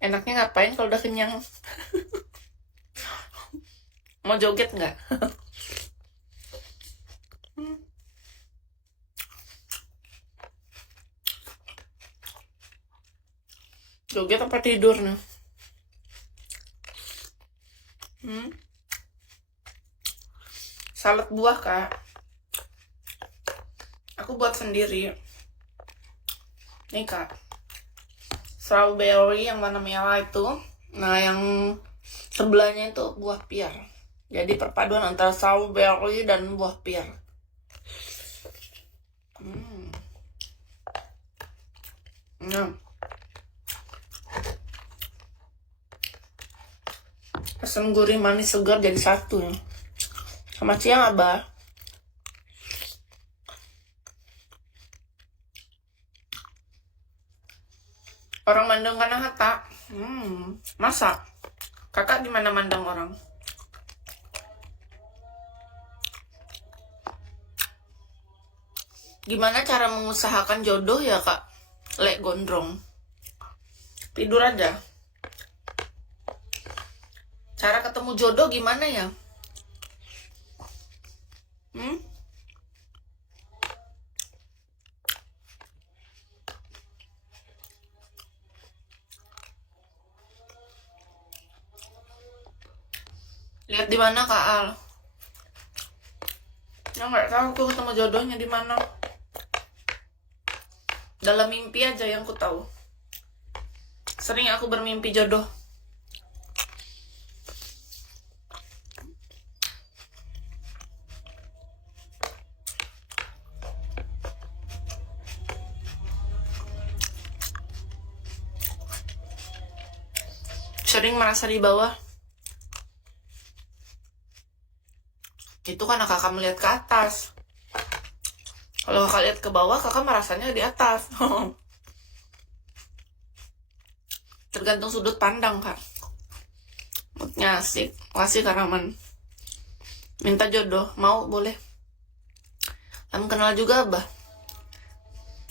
Enaknya ngapain kalau udah kenyang? Mau joget nggak? Joget apa tidur nih? Salad buah, Kak. Aku buat sendiri. Nih, Kak. Strawberry yang warna merah itu. Nah, yang sebelahnya itu buah pir. Jadi perpaduan antara strawberry dan buah pir. Nah. Asam gurih manis segar jadi satu ya. Selamat siang, Abah. Orang mandang karena hata. Masa? Kakak gimana mandang orang? Gimana cara mengusahakan jodoh ya, Kak? Lek gondrong. Tidur aja. Cara ketemu jodoh gimana ya? Lihat di mana, Kak Al? Ya nggak tahu aku ketemu jodohnya di mana. Dalam mimpi aja yang ku tahu. Sering aku bermimpi jodoh. Sering merasa di bawah. Itu karena kakak melihat ke atas. Kalau kakak lihat ke bawah, kakak merasanya di atas. Tergantung sudut pandang, Kak. Moodnya asik. Makasih, Kak Rahman. Minta jodoh, mau boleh. Kamu kenal juga, Abah.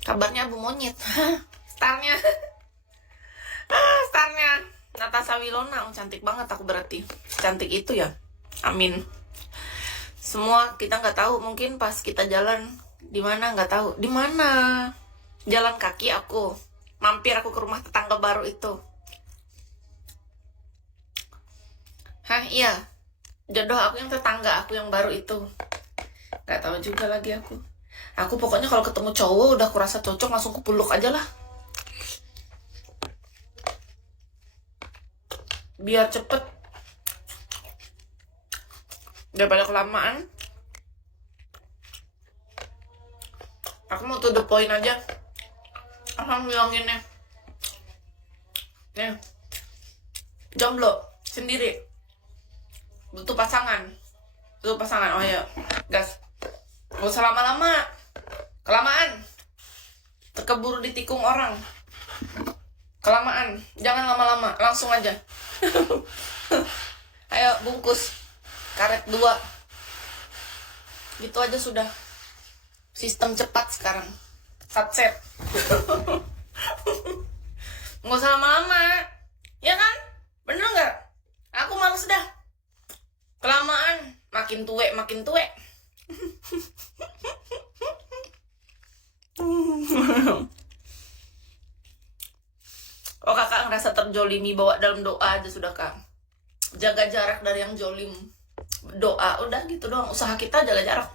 Kabarnya Abu Monyet. Starnya. Starnya. Natasha Wilona, cantik banget aku berarti. Cantik itu ya. Amin. Semua kita nggak tahu, mungkin pas kita jalan di mana nggak tahu di mana. Jalan kaki aku mampir aku ke rumah tetangga baru itu. Hah, iya. Jodoh aku yang tetangga aku yang baru itu. Nggak tahu juga lagi aku. Aku pokoknya kalau ketemu cowok udah kurasa cocok langsung kupeluk aja lah. Biar cepet. Daripada kelamaan. Aku mau to the point aja. Aku bilanginnya. Nih. Jomblo sendiri. Butuh pasangan. Oh ya, gas. Gak usah lama-lama. Kelamaan. Terkeburu ditikung orang. Kelamaan. Jangan lama-lama. Langsung aja. Ayo bungkus. Karet 2. Gitu aja sudah. Sistem cepat sekarang. Satset. Nggak usah lama-lama. Ya kan? Bener nggak? Aku males dah. Kelamaan. Makin tuwek. Oh, kakak ngerasa terjolimi, bawa dalam doa aja sudah, Kak. Jaga jarak dari yang jolim. Doa, udah gitu doang. Usaha kita jaga jarak.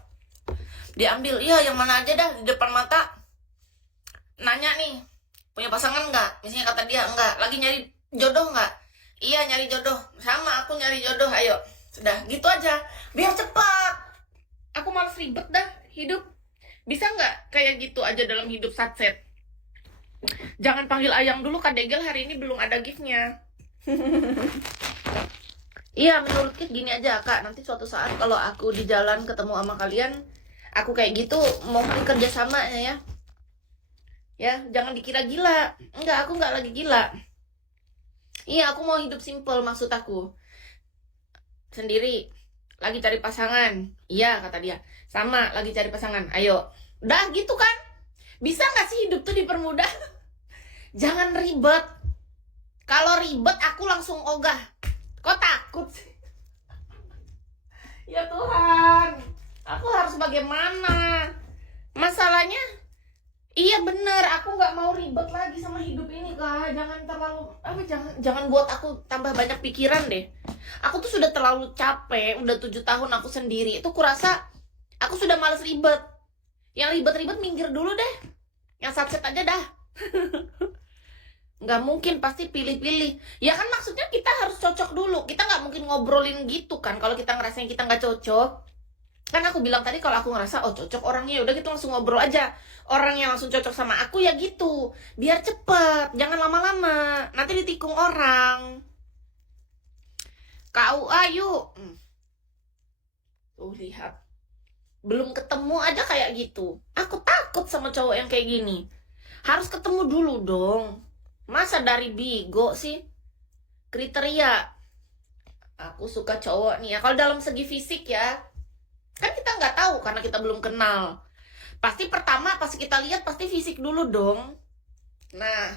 Diambil, iya yang mana aja dah di depan mata. Nanya nih, punya pasangan nggak? Misalnya kata dia enggak, lagi nyari jodoh nggak? Iya nyari jodoh, sama aku nyari jodoh, ayo. Sudah, gitu aja, biar cepat. Aku malas ribet dah hidup. Bisa nggak kayak gitu aja dalam hidup satset? Jangan panggil ayang dulu, Kak Degel hari ini belum ada giftnya. Iya, menurut Kit gini aja, Kak. Nanti suatu saat kalau aku di jalan ketemu sama kalian, aku kayak gitu mau kerja sama ya. Ya, jangan dikira gila. Enggak, aku nggak lagi gila. Iya, aku mau hidup simple maksud aku. Sendiri, lagi cari pasangan. Iya, kata dia. Sama, lagi cari pasangan. Ayo. Udah gitu kan? Bisa nggak sih hidup tuh dipermudah? Jangan ribet. Kalau ribet aku langsung ogah. Kok takut sih? Ya Tuhan, aku harus bagaimana? Masalahnya, iya bener, aku nggak mau ribet lagi sama hidup ini, Kak. Jangan terlalu, jangan buat aku tambah banyak pikiran deh. Aku tuh sudah terlalu capek, udah 7 tahun aku sendiri. Itu kurasa aku sudah males ribet. Yang ribet-ribet minggir dulu deh. Yang satset aja dah. Nggak mungkin, pasti pilih-pilih. Ya kan maksudnya kita harus cocok dulu. Kita nggak mungkin ngobrolin gitu kan kalau kita ngerasain kita nggak cocok. Kan aku bilang tadi kalau aku ngerasa oh cocok orangnya, udah gitu langsung ngobrol aja. Orang yang langsung cocok sama aku ya gitu. Biar cepet, jangan lama-lama. Nanti ditikung orang. KUA yuk. Tuh lihat. Belum ketemu aja kayak gitu. Aku takut sama cowok yang kayak gini. Harus ketemu dulu dong. Masa dari bigo sih? Kriteria. Aku suka cowok nih ya. Kalau dalam segi fisik ya, kan kita nggak tahu karena kita belum kenal. Pasti pertama pas kita lihat pasti fisik dulu dong. Nah,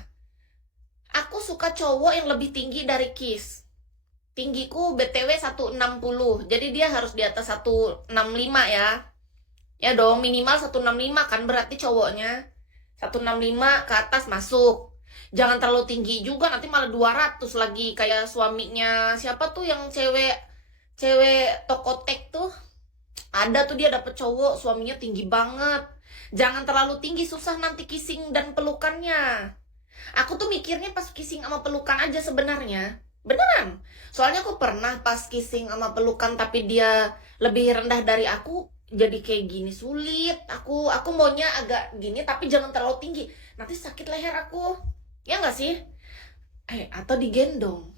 aku suka cowok yang lebih tinggi dari Kis. Tinggiku BTW 160. Jadi dia harus di atas 165 ya. Ya dong, minimal 165 kan berarti cowoknya. 165 ke atas masuk. Jangan terlalu tinggi juga, nanti malah 200 lagi kayak suaminya siapa tuh yang cewek tokotek tuh. Ada tuh dia dapet cowok suaminya tinggi banget. Jangan terlalu tinggi, susah nanti kissing dan pelukannya. Aku tuh mikirnya pas kissing sama pelukan aja sebenarnya. Beneran. Soalnya aku pernah pas kissing sama pelukan tapi dia lebih rendah dari aku, jadi kayak gini sulit. Aku maunya agak gini tapi jangan terlalu tinggi. Nanti sakit leher aku. Ya nggak sih? Atau digendong.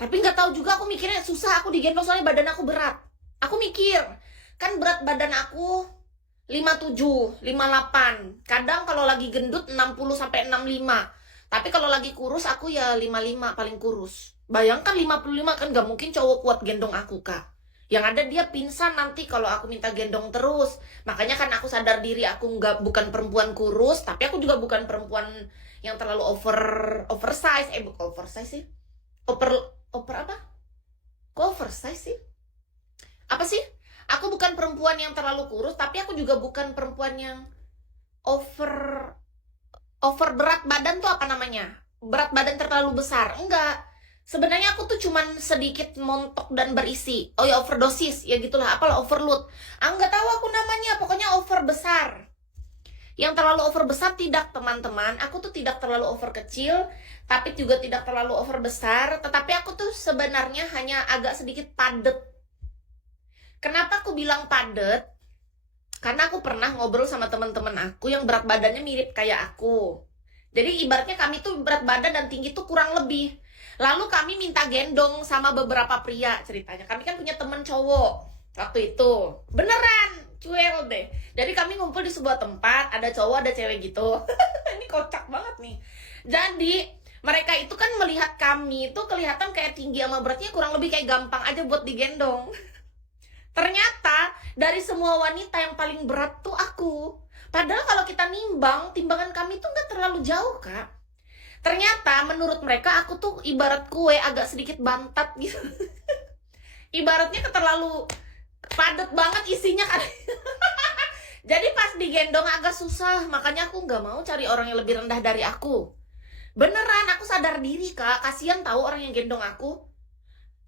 Tapi nggak tahu juga, aku mikirnya susah aku digendong soalnya badan aku berat. Aku mikir, kan berat badan aku 57, 58. Kadang kalau lagi gendut 60 sampai 65. Tapi kalau lagi kurus aku ya 55 paling kurus. Bayangkan 55 kan nggak mungkin cowok kuat gendong aku, Kak. Yang ada dia pingsan nanti kalau aku minta gendong terus. Makanya kan aku sadar diri aku bukan perempuan kurus, tapi aku juga bukan perempuan yang terlalu oversize. Bukan oversize sih. Over apa? Kok oversize sih? Apa sih? Aku bukan perempuan yang terlalu kurus, tapi aku juga bukan perempuan yang over berat badan tuh apa namanya? Berat badan terlalu besar. Enggak. Sebenarnya aku tuh cuman sedikit montok dan berisi. Oh ya overdosis, ya gitulah, apalah overload. Nggak tahu aku namanya, pokoknya over besar. Yang terlalu over besar tidak, teman-teman. Aku tuh tidak terlalu over kecil, tapi juga tidak terlalu over besar. Tetapi aku tuh sebenarnya hanya agak sedikit padet. Kenapa aku bilang padet? Karena aku pernah ngobrol sama teman-teman aku yang berat badannya mirip kayak aku. Jadi ibaratnya kami tuh berat badan dan tinggi tuh kurang lebih. Lalu kami minta gendong sama beberapa pria ceritanya. Kami kan punya temen cowok waktu itu. Beneran, cuel deh. Jadi kami ngumpul di sebuah tempat, ada cowok, ada cewek gitu. Ini kocak banget nih. Jadi mereka itu kan melihat kami itu kelihatan kayak tinggi sama beratnya kurang lebih kayak gampang aja buat digendong. Ternyata dari semua wanita yang paling berat tuh aku. Padahal kalau kita nimbang, timbangan kami tuh nggak terlalu jauh, Kak. Ternyata menurut mereka aku tuh ibarat kue agak sedikit bantat gitu. Ibaratnya terlalu padat banget isinya kan. Jadi pas digendong agak susah. Makanya aku nggak mau cari orang yang lebih rendah dari aku. Beneran, aku sadar diri, Kak. Kasian tahu orang yang gendong aku.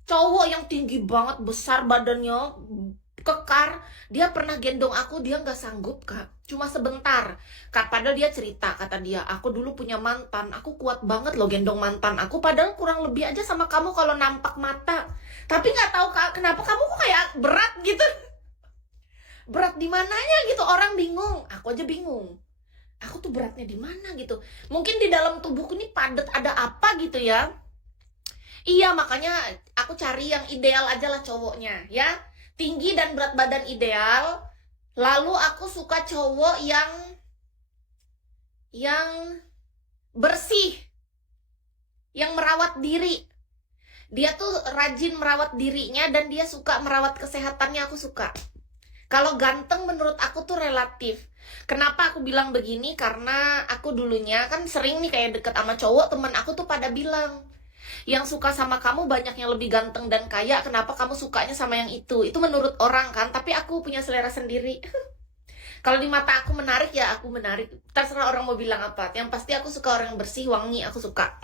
Cowok yang tinggi banget, besar badannya, kekar. Dia pernah gendong aku, dia nggak sanggup, Kak. Cuma sebentar. Kak, padahal dia cerita, kata dia, aku dulu punya mantan, aku kuat banget loh gendong mantan aku, padahal kurang lebih aja sama kamu kalau nampak mata. Tapi nggak tahu, Kak, kenapa kamu kok kayak berat gitu. Berat di mananya gitu, orang bingung. Aku aja bingung. Aku tuh beratnya di mana gitu. Mungkin di dalam tubuhku ini padat, ada apa gitu ya. Iya, makanya aku cari yang ideal aja lah cowoknya, ya. Tinggi dan berat badan ideal. Lalu aku suka cowok yang bersih, yang merawat diri. Dia tuh rajin merawat dirinya dan dia suka merawat kesehatannya, aku suka. Kalau ganteng menurut aku tuh relatif. Kenapa aku bilang begini? Karena aku dulunya kan sering nih kayak deket sama cowok, temen aku tuh pada bilang, yang suka sama kamu banyak yang lebih ganteng dan kaya, kenapa kamu sukanya sama yang itu? Itu menurut orang kan, tapi aku punya selera sendiri. Kalau di mata aku menarik ya aku menarik. Terserah orang mau bilang apa. Yang pasti aku suka orang yang bersih, wangi, aku suka.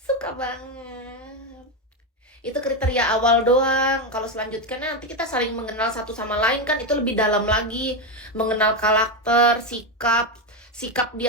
Suka banget. Itu kriteria awal doang. Kalau selanjutnya nanti kita saling mengenal satu sama lain kan itu lebih dalam lagi. Mengenal karakter, sikap dia